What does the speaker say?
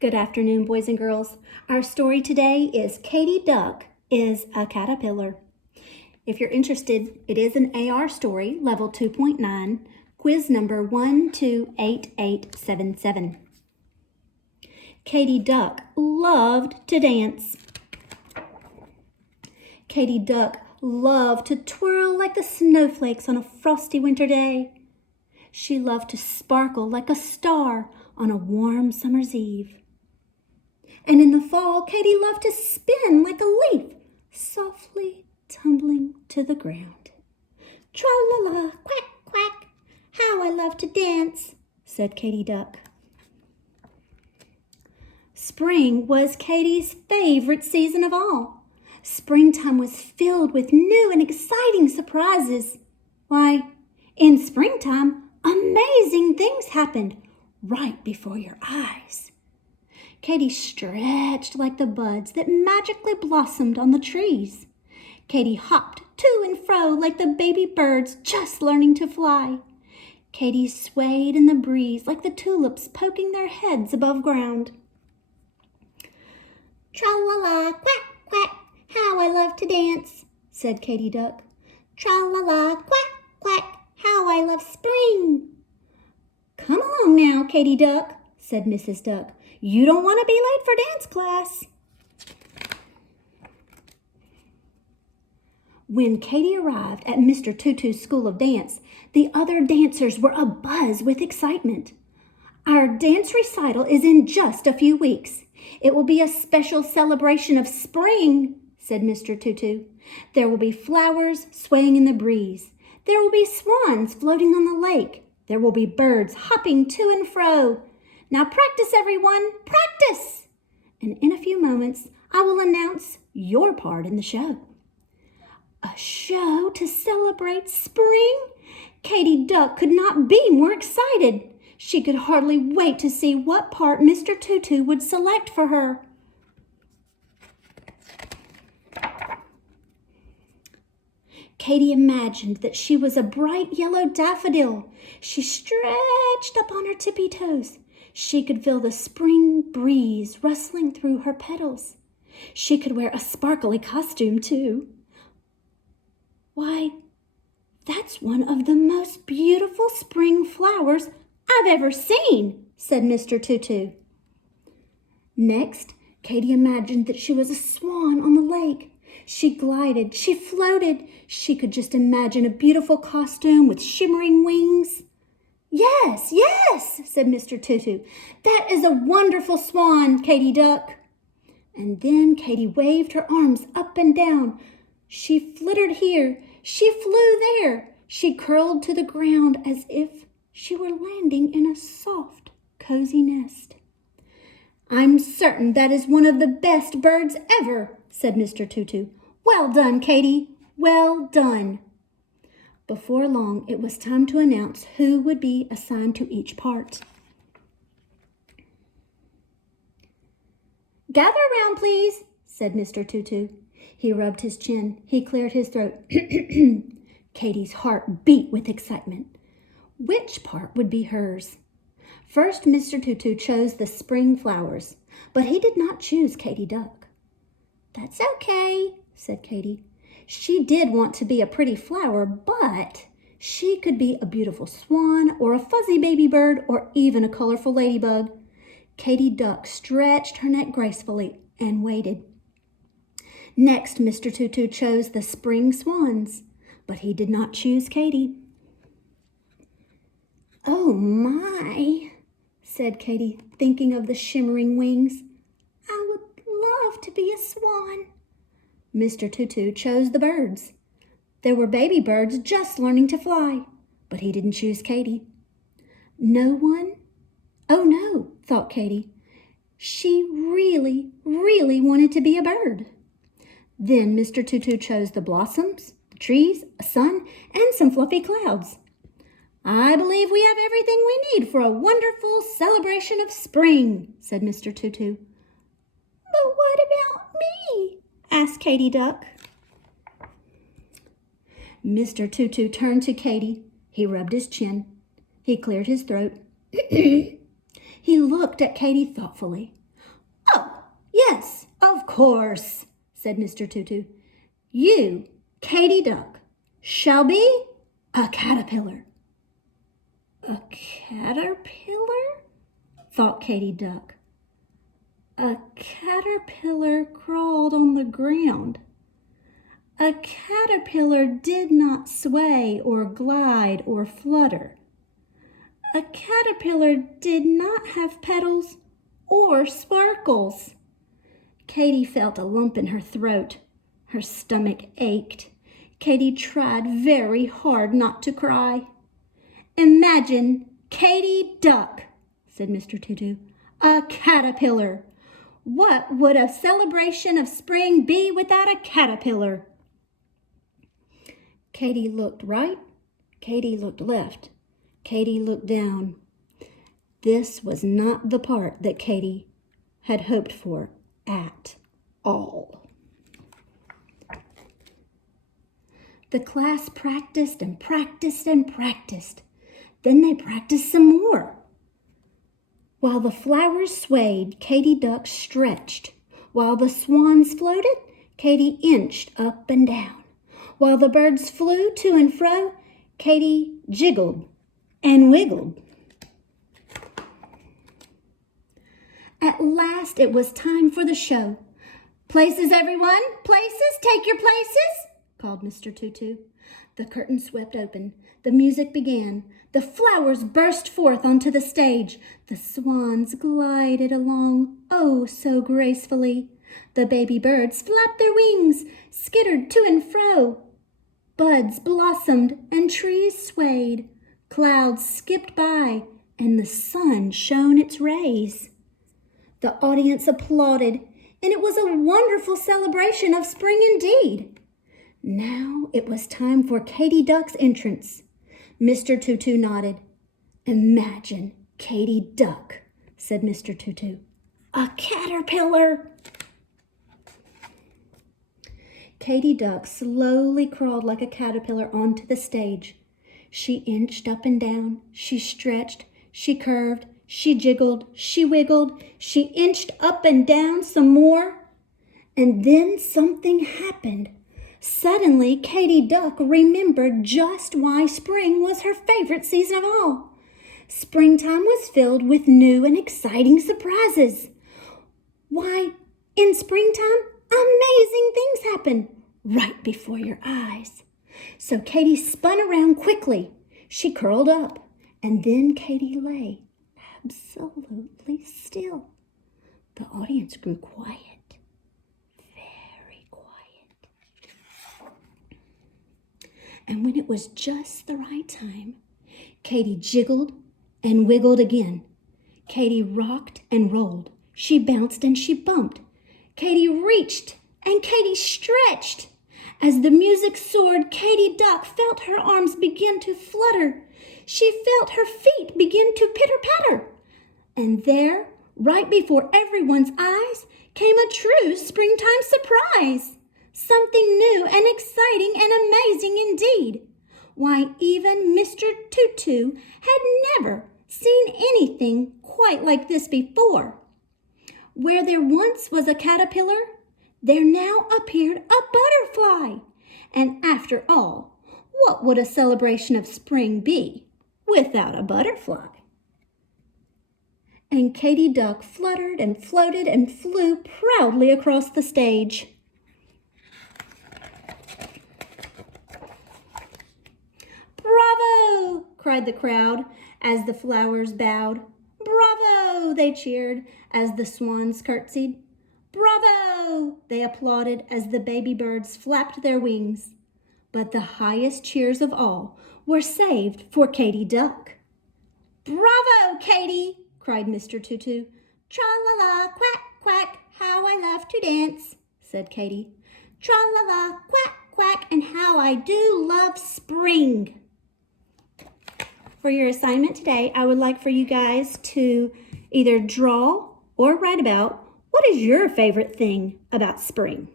Good afternoon, boys and girls. Our story today is Katy Duck is a Caterpillar. If you're interested, it is an AR story, level 2.9, quiz number 128877. Katy Duck loved to dance. Katy Duck loved to twirl like the snowflakes on a frosty winter day. She loved to sparkle like a star on a warm summer's eve. And in the fall, Katy loved to spin like a leaf, softly tumbling to the ground. Tra-la-la, quack, quack, how I love to dance, said Katy Duck. Spring was Katy's favorite season of all. Springtime was filled with new and exciting surprises. Why, in springtime, amazing things happened right before your eyes. Katy stretched like the buds that magically blossomed on the trees. Katy hopped to and fro like the baby birds just learning to fly. Katy swayed in the breeze like the tulips poking their heads above ground. Tra-la-la, quack, quack, how I love to dance, said Katy Duck. Tra-la-la, quack, quack, how I love spring. Come along now, Katy Duck, said Mrs. Duck. You don't want to be late for dance class. When Katy arrived at Mr. Tutu's school of dance, the other dancers were abuzz with excitement. Our dance recital is in just a few weeks. It will be a special celebration of spring, said Mr. Tutu. There will be flowers swaying in the breeze. There will be swans floating on the lake. There will be birds hopping to and fro. Now practice, everyone, practice! And in a few moments, I will announce your part in the show. A show to celebrate spring? Katy Duck could not be more excited. She could hardly wait to see what part Mr. Tutu would select for her. Katy imagined that she was a bright yellow daffodil. She stretched up on her tippy toes. She could feel the spring breeze rustling through her petals. She could wear a sparkly costume, too. Why, that's one of the most beautiful spring flowers I've ever seen, said Mr. Tutu. Next, Katy imagined that she was a swan on the lake. She glided, she floated. She could just imagine a beautiful costume with shimmering wings. Yes, yes, said Mr. Tutu. That is a wonderful swan, Katy Duck. And then Katy waved her arms up and down. She flittered here, she flew there. She curled to the ground as if she were landing in a soft, cozy nest. I'm certain that is one of the best birds ever, said Mr. Tutu. Well done, Katy, well done. Before long, it was time to announce who would be assigned to each part. Gather around, please, said Mr. Tutu. He rubbed his chin. He cleared his throat. Katy's heart beat with excitement. Which part would be hers? First, Mr. Tutu chose the spring flowers, but he did not choose Katy Duck. That's okay, said Katy. She did want to be a pretty flower, but she could be a beautiful swan or a fuzzy baby bird or even a colorful ladybug. Katy Duck stretched her neck gracefully and waited. Next, Mr. Tutu chose the spring swans, but he did not choose Katy. Oh my, said Katy, thinking of the shimmering wings. I would love to be a swan. Mr. Tutu chose the birds. There were baby birds just learning to fly, but he didn't choose Katy. No one? Oh no, thought Katy. She really, really wanted to be a bird. Then Mr. Tutu chose the blossoms, the trees, a sun, and some fluffy clouds. I believe we have everything we need for a wonderful celebration of spring, said Mr. Tutu. But what about me? Asked Katy Duck. Mr. Tutu turned to Katy. He rubbed his chin. He cleared his throat. He looked at Katy thoughtfully. "Oh, yes, of course," said Mr. Tutu. "You, Katy Duck, shall be a caterpillar." "A caterpillar?" thought Katy Duck. A caterpillar crawled on the ground. A caterpillar did not sway or glide or flutter. A caterpillar did not have petals or sparkles. Katy felt a lump in her throat. Her stomach ached. Katy tried very hard not to cry. "Imagine Katy Duck," said Mr. Tutu, "a caterpillar. What would a celebration of spring be without a caterpillar?" Katy looked right. Katy looked left. Katy looked down. This was not the part that Katy had hoped for at all. The class practiced and practiced and practiced. Then they practiced some more. While the flowers swayed, Katy Duck stretched. While the swans floated, Katy inched up and down. While the birds flew to and fro, Katy jiggled and wiggled. At last it was time for the show. "Places, everyone, places, take your places," called Mr. Tutu. The curtain swept open. The music began. The flowers burst forth onto the stage. The swans glided along, oh, so gracefully. The baby birds flapped their wings, skittered to and fro. Buds blossomed and trees swayed. Clouds skipped by, and the sun shone its rays. The audience applauded, and it was a wonderful celebration of spring indeed. Now it was time for Katy Duck's entrance. Mr. Tutu nodded. "Imagine Katy Duck," said Mr. Tutu. "A caterpillar." Katy Duck slowly crawled like a caterpillar onto the stage. She inched up and down. She stretched. She curved. She jiggled. She wiggled. She inched up and down some more. And then something happened. Suddenly, Katy Duck remembered just why spring was her favorite season of all. Springtime was filled with new and exciting surprises. Why, in springtime, amazing things happen right before your eyes. So Katy spun around quickly. She curled up, and then Katy lay absolutely still. The audience grew quiet. And when it was just the right time, Katy jiggled and wiggled again. Katy rocked and rolled. She bounced and she bumped. Katy reached and Katy stretched. As the music soared, Katy Duck felt her arms begin to flutter. She felt her feet begin to pitter-patter. And there, right before everyone's eyes, came a true springtime surprise. Something new and exciting and amazing indeed. Why, even Mr. Tutu had never seen anything quite like this before. Where there once was a caterpillar, there now appeared a butterfly. And after all, what would a celebration of spring be without a butterfly? And Katy Duck fluttered and floated and flew proudly across the stage. "Bravo!" cried the crowd as the flowers bowed. "Bravo!" they cheered as the swans curtsied. "Bravo!" they applauded as the baby birds flapped their wings. But the highest cheers of all were saved for Katy Duck. "Bravo, Katy!" cried Mr. Tutu. "Tra-la-la, quack, quack, how I love to dance," said Katy. "Tra-la-la, quack, quack, and how I do love spring." For your assignment today, I would like for you guys to either draw or write about what is your favorite thing about spring.